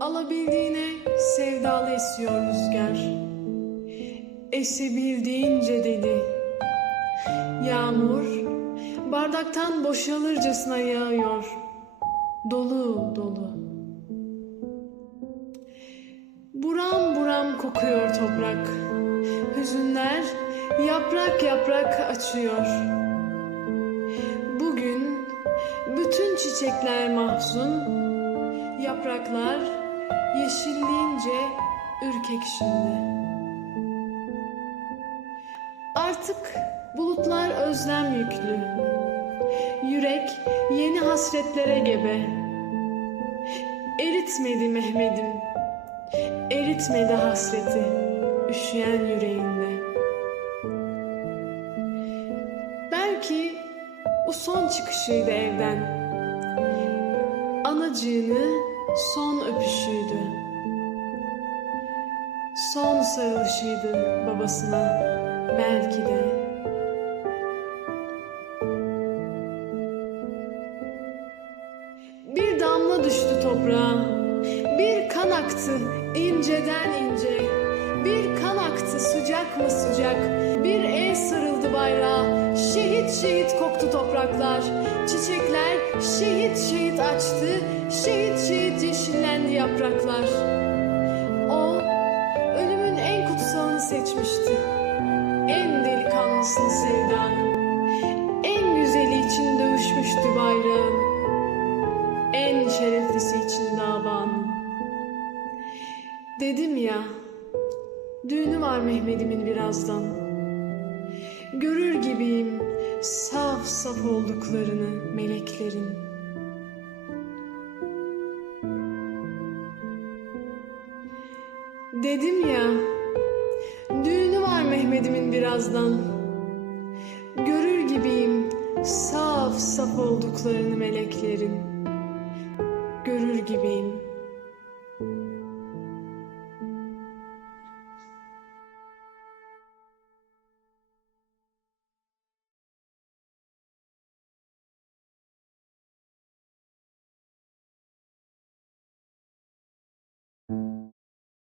Alabildiğine sevdalı esiyor rüzgar. Esebildiğince deli. Yağmur bardaktan boşalırcasına yağıyor. Dolu dolu. Buram buram kokuyor toprak. Hüzünler yaprak yaprak açıyor. Bugün bütün çiçekler mahzun, yapraklar yeşilliğince ürkek şimdi. Artık bulutlar özlem yüklü. Yürek yeni hasretlere gebe. Eritmedi Mehmet'im, eritmedi hasreti üşüyen yüreğinde. Belki o son çıkışıydı evden. Anacığını son öpüşüydü. Son sarılışıydı babasına belki de. Bir damla düştü toprağa. Bir kan aktı inceden ince. Bir kan aktı sıcak mı sıcak. Bir el sarıldı bayrağa. Şehit şehit koktu topraklar. Çiçekler şehit şehit açtı. Şehit şehit yeşillendi yapraklar. O ölümün en kutsalını seçmişti. En delikanlısını sevdanın. En güzeli için dövüşmüştü bayrağın. En şereflisi için davanın. Dedim ya, düğünü var Mehmet'imin birazdan. Görür gibiyim saf saf olduklarını meleklerin. Dedim ya, düğünü var Mehmet'imin birazdan. Görür gibiyim saf saf olduklarını meleklerin. Görür gibiyim